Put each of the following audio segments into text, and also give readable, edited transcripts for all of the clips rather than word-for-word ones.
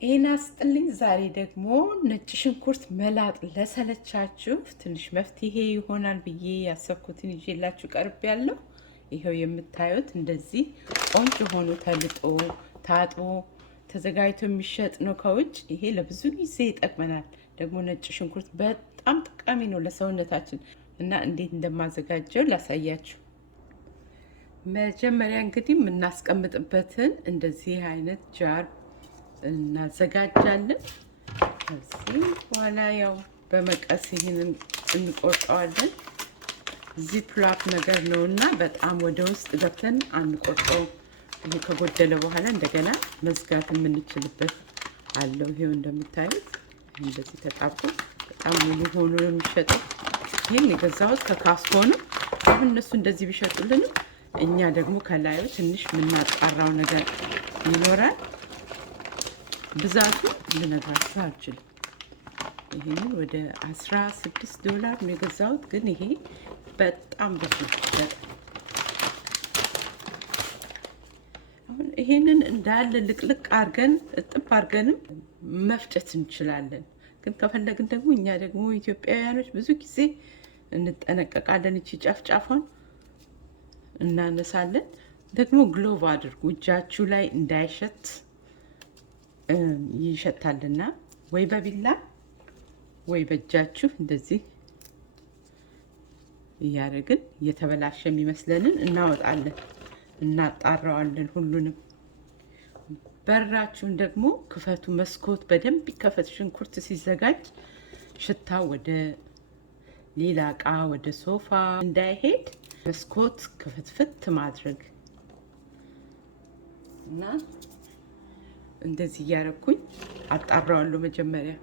ጤና ይስጥልኝ። ዛሬ ደግሞ ነጭ ሽንኩርት መላጥ ለሰለቻችሁ ትንሽ መፍትሄ ይሆናል ብዬ ያሰብኩትን ይዤላችሁ ቀርቤያለሁ። ይሄው የምታዩት እንደዚህ ቆንጆ ሆኖ ተልጦ ታጥቦ ተዘጋጅቶ የሚሸጥ ነው ከውጭ። ይሄ ለብዙ ጊዜ ይጠቅመናል። ደግሞ ነጭ ሽንኩርት በጣም ጠቃሚ ነው ለሰውነታችን እና እንዴት እንደማዘጋጀው ላሳያችሁ። መጀመሪያ እንግዲህ የምናስቀምጥበትን እንደዚህ አይነት ጃር እናዘጋጃለን። ከዚህ በኋላ ያው በመቀስ ይህንን እንቆርጠዋለን። ዚፕላክ ነገር ነውና በጣም ወደ ውስጥ ገብተን አንቆርጠው። ይሄ ከጎደለ በኋላ እንደገና መዝጋት የምንችልበት አለው። ይሄው እንደምታዩት እንደዚህ ተጣብቆ በጣም ሙሉ ሆኖ ነው የሚሸጠው። ይሄን የገዛሁት ከካስኮ ነው። አሁን እነሱ እንደዚህ ቢሸጡልን እኛ ደግሞ ከላዩ ትንሽ የምናጣራው ነገር ይኖራል። ብዛቱ ልነግራችሁ አልችልም። ይሄንን ወደ $16 ነው የገዛሁት፣ ግን ይሄ በጣም ብዙ ነው። አሁን ይሄንን እንዳለ ልቅልቅ አድርገን እጥብ አድርገንም መፍጨት እንችላለን። ግን ከፈለግን ደግሞ እኛ ደግሞ ኢትዮጵያውያኖች ብዙ ጊዜ እንጠነቀቃለን። እቺ ጫፍጫፏን እናነሳለን። ደግሞ ግሎቭ አድርጉ እጃችሁ ላይ እንዳይሸት ይሸታልና፣ ወይ በቢላ ወይ በእጃችሁ እንደዚህ እያደረግን እየተበላሸ የሚመስለንን እናወጣለን፣ እናጣራዋለን። ሁሉንም በራችሁን ደግሞ ክፈቱ። መስኮት በደንብ ይከፈት። ሽንኩርት ሲዘጋጅ ሽታ ወደ ሌላ እቃ ወደ ሶፋ እንዳይሄድ መስኮት ክፍትፍት ማድረግ እና እንደዚህ እያደረኩኝ አጣራዋለሁ መጀመሪያ።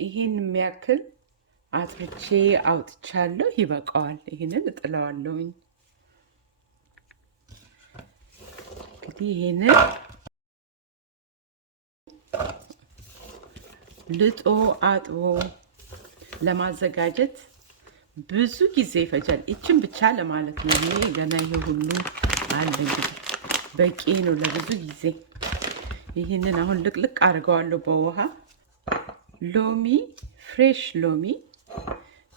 ይሄን የሚያክል አጥርቼ አውጥቻለሁ። ይበቃዋል። ይሄንን እጥለዋለሁኝ። እንግዲህ ይሄንን ልጦ አጥቦ ለማዘጋጀት ብዙ ጊዜ ይፈጃል። ይችን ብቻ ለማለት ነው። ይሄ ገና ይሄ ሁሉ አለ። እንግዲህ በቂ ነው ለብዙ ጊዜ። ይህንን አሁን ልቅልቅ አድርገዋለሁ በውሃ። ሎሚ፣ ፍሬሽ ሎሚ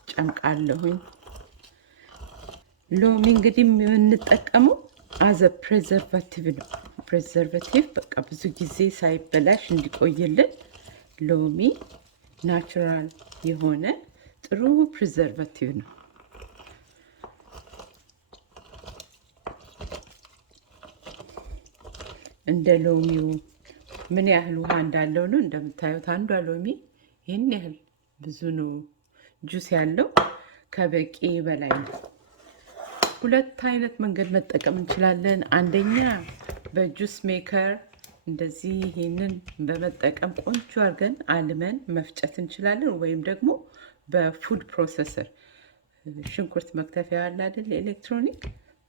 ጨምቃለሁኝ። ሎሚ እንግዲህ የምንጠቀመው አዘ ፕሬዘርቫቲቭ ነው። ፕሬዘርቫቲቭ በቃ ብዙ ጊዜ ሳይበላሽ እንዲቆይልን ሎሚ ናቹራል የሆነ ጥሩ ፕሪዘርቫቲቭ ነው። እንደ ሎሚው ምን ያህል ውሃ እንዳለው ነው እንደምታዩት። አንዷ ሎሚ ይህን ያህል ብዙ ነው ጁስ ያለው፣ ከበቂ በላይ ነው። ሁለት አይነት መንገድ መጠቀም እንችላለን። አንደኛ በጁስ ሜከር እንደዚህ ይሄንን በመጠቀም ቆንጆ አድርገን አልመን መፍጨት እንችላለን። ወይም ደግሞ በፉድ ፕሮሰሰር ሽንኩርት መክተፊያ ያለ አይደል ኤሌክትሮኒክ፣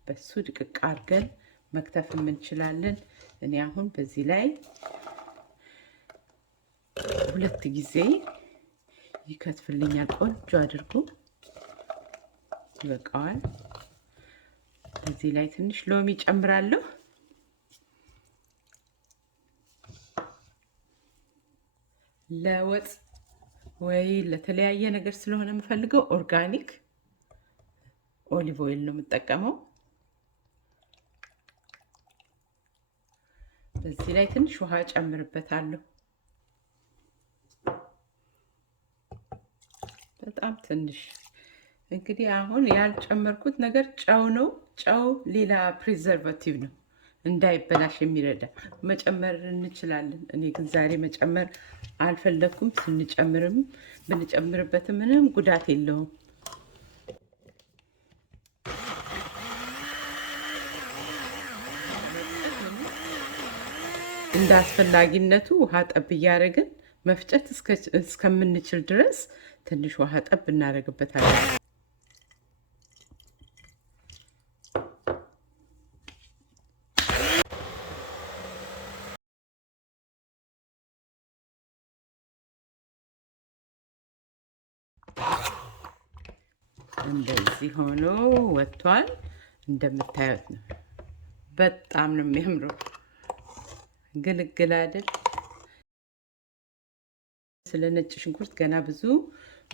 በሱ ድቅቅ አድርገን መክተፍ እንችላለን። እኔ አሁን በዚህ ላይ 2 ጊዜ ይከትፍልኛል። ቆንጆ አድርጎ ይበቃዋል። በዚህ ላይ ትንሽ ሎሚ ጨምራለሁ። ለወጥ ወይ ለተለያየ ነገር ስለሆነ የምፈልገው ኦርጋኒክ ኦሊቭ ኦይል ነው የምጠቀመው። በዚህ ላይ ትንሽ ውሃ ጨምርበታለሁ። በጣም ትንሽ። እንግዲህ አሁን ያልጨመርኩት ነገር ጨው ነው። ጨው ሌላ ፕሪዘርቫቲቭ ነው እንዳይበላሽ የሚረዳ። መጨመር እንችላለን። እኔ ግን ዛሬ መጨመር አልፈለኩም። ስንጨምርም ብንጨምርበትም ምንም ጉዳት የለውም። እንደ አስፈላጊነቱ ውሃ ጠብ እያደረግን መፍጨት እስከምንችል ድረስ ትንሽ ውሃ ጠብ እናደርግበታለን። እንደዚህ ሆኖ ወጥቷል። እንደምታዩት ነው። በጣም ነው የሚያምረው። ግልግል አይደል? ስለ ነጭ ሽንኩርት ገና ብዙ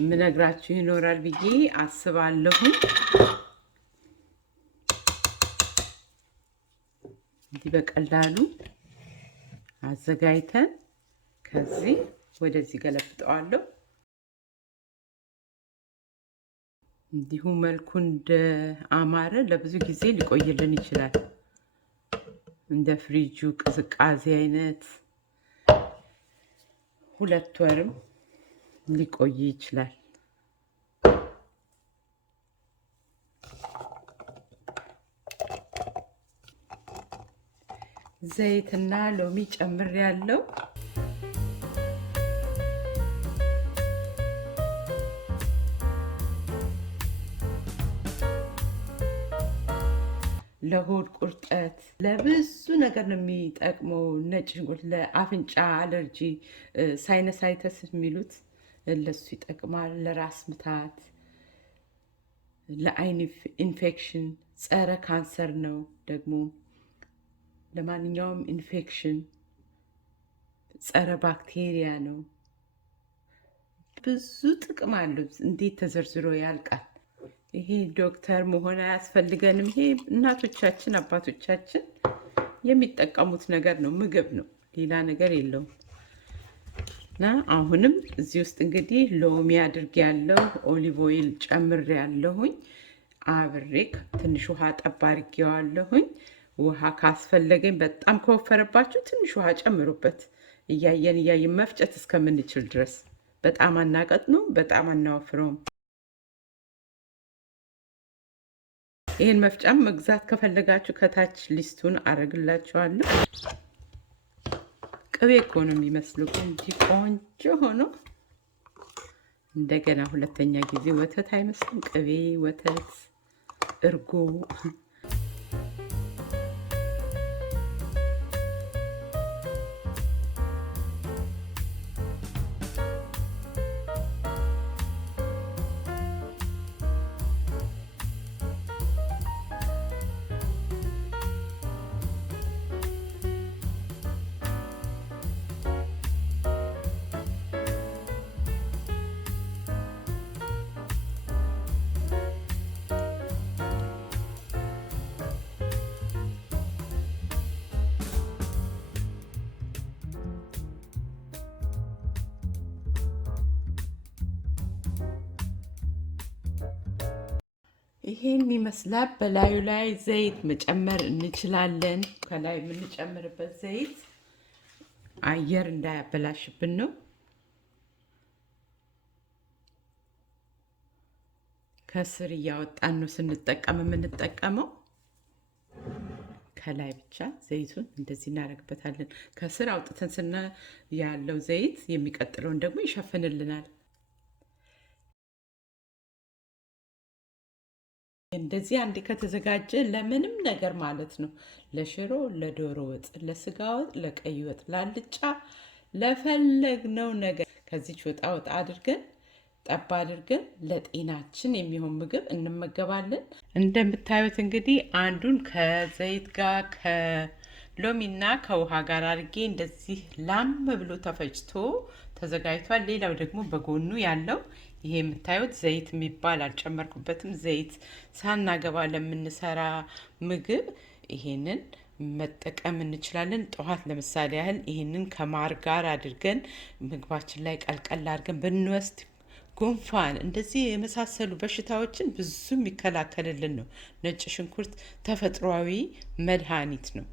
ምነግራችሁ ይኖራል ብዬ አስባለሁ። እንዲህ በቀላሉ አዘጋጅተን ከዚህ ወደዚህ ገለብጠዋለሁ። እንዲሁ መልኩ እንደ አማረ ለብዙ ጊዜ ሊቆይልን ይችላል። እንደ ፍሪጁ ቅዝቃዜ አይነት 2 ወርም ሊቆይ ይችላል። ዘይትና ሎሚ ጨምሬያለሁ። ለሆድ ቁርጠት ለብዙ ነገር ነው የሚጠቅመው ነጭ ሽንኩርት። ለአፍንጫ አለርጂ ሳይነሳይተስ የሚሉት ለሱ ይጠቅማል። ለራስ ምታት፣ ለአይን ኢንፌክሽን ጸረ ካንሰር ነው። ደግሞ ለማንኛውም ኢንፌክሽን ጸረ ባክቴሪያ ነው። ብዙ ጥቅም አለው። እንዴት ተዘርዝሮ ያልቃል? ይሄ ዶክተር መሆን አያስፈልገንም። ይሄ እናቶቻችን አባቶቻችን የሚጠቀሙት ነገር ነው። ምግብ ነው፣ ሌላ ነገር የለውም። እና አሁንም እዚህ ውስጥ እንግዲህ ሎሚ አድርጌያለሁ፣ ኦሊቭ ኦይል ጨምሬያለሁኝ። አብሬ ትንሽ ውሃ ጠብ አድርጌዋለሁኝ። ውሃ ካስፈለገኝ በጣም ከወፈረባችሁ ትንሽ ውሃ ጨምሩበት። እያየን መፍጨት እስከምንችል ድረስ። በጣም አናቀጥነውም፣ በጣም አናወፍረውም። ይህን መፍጫም መግዛት ከፈለጋችሁ ከታች ሊስቱን አረግላችኋለሁ። ቅቤ እኮ ነው የሚመስለው እንጂ ቆንጆ ሆኖ እንደገና ሁለተኛ ጊዜ ወተት አይመስልም። ቅቤ፣ ወተት፣ እርጎ ይሄን ይመስላል። በላዩ ላይ ዘይት መጨመር እንችላለን። ከላይ የምንጨምርበት ዘይት አየር እንዳያበላሽብን ነው። ከስር እያወጣን ነው ስንጠቀም የምንጠቀመው። ከላይ ብቻ ዘይቱን እንደዚህ እናደርግበታለን። ከስር አውጥተን ያለው ዘይት የሚቀጥለውን ደግሞ ይሸፍንልናል። እንደዚህ አንድ ከተዘጋጀ ለምንም ነገር ማለት ነው፣ ለሽሮ፣ ለዶሮ ወጥ፣ ለስጋ ወጥ፣ ለቀይ ወጥ፣ ላልጫ፣ ለፈለግነው ነገር ከዚች ወጣ አድርገን ጠባ አድርገን ለጤናችን የሚሆን ምግብ እንመገባለን። እንደምታዩት እንግዲህ አንዱን ከዘይት ጋር ከሎሚና ከውሃ ጋር አድርጌ እንደዚህ ላም ብሎ ተፈጭቶ ተዘጋጅቷል። ሌላው ደግሞ በጎኑ ያለው ይሄ የምታዩት ዘይት የሚባል አልጨመርኩበትም። ዘይት ሳናገባ ለምንሰራ ምግብ ይሄንን መጠቀም እንችላለን። ጠዋት ለምሳሌ ያህል ይሄንን ከማር ጋር አድርገን ምግባችን ላይ ቀልቀል አድርገን ብንወስድ ጉንፋን፣ እንደዚህ የመሳሰሉ በሽታዎችን ብዙ የሚከላከልልን ነው። ነጭ ሽንኩርት ተፈጥሯዊ መድኃኒት ነው።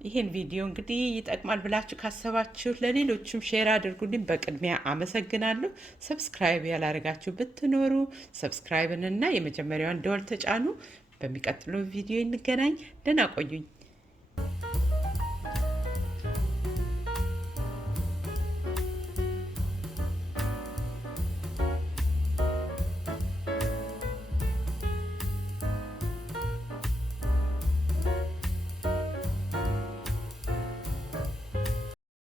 ይሄን ቪዲዮ እንግዲህ ይጠቅማል ብላችሁ ካሰባችሁ ለሌሎችም ሼር አድርጉልኝ። በቅድሚያ አመሰግናለሁ። ሰብስክራይብ ያላደረጋችሁ ብትኖሩ ሰብስክራይብንና የመጀመሪያውን ደወል ተጫኑ። በሚቀጥለው ቪዲዮ እንገናኝ። ደህና ቆዩኝ።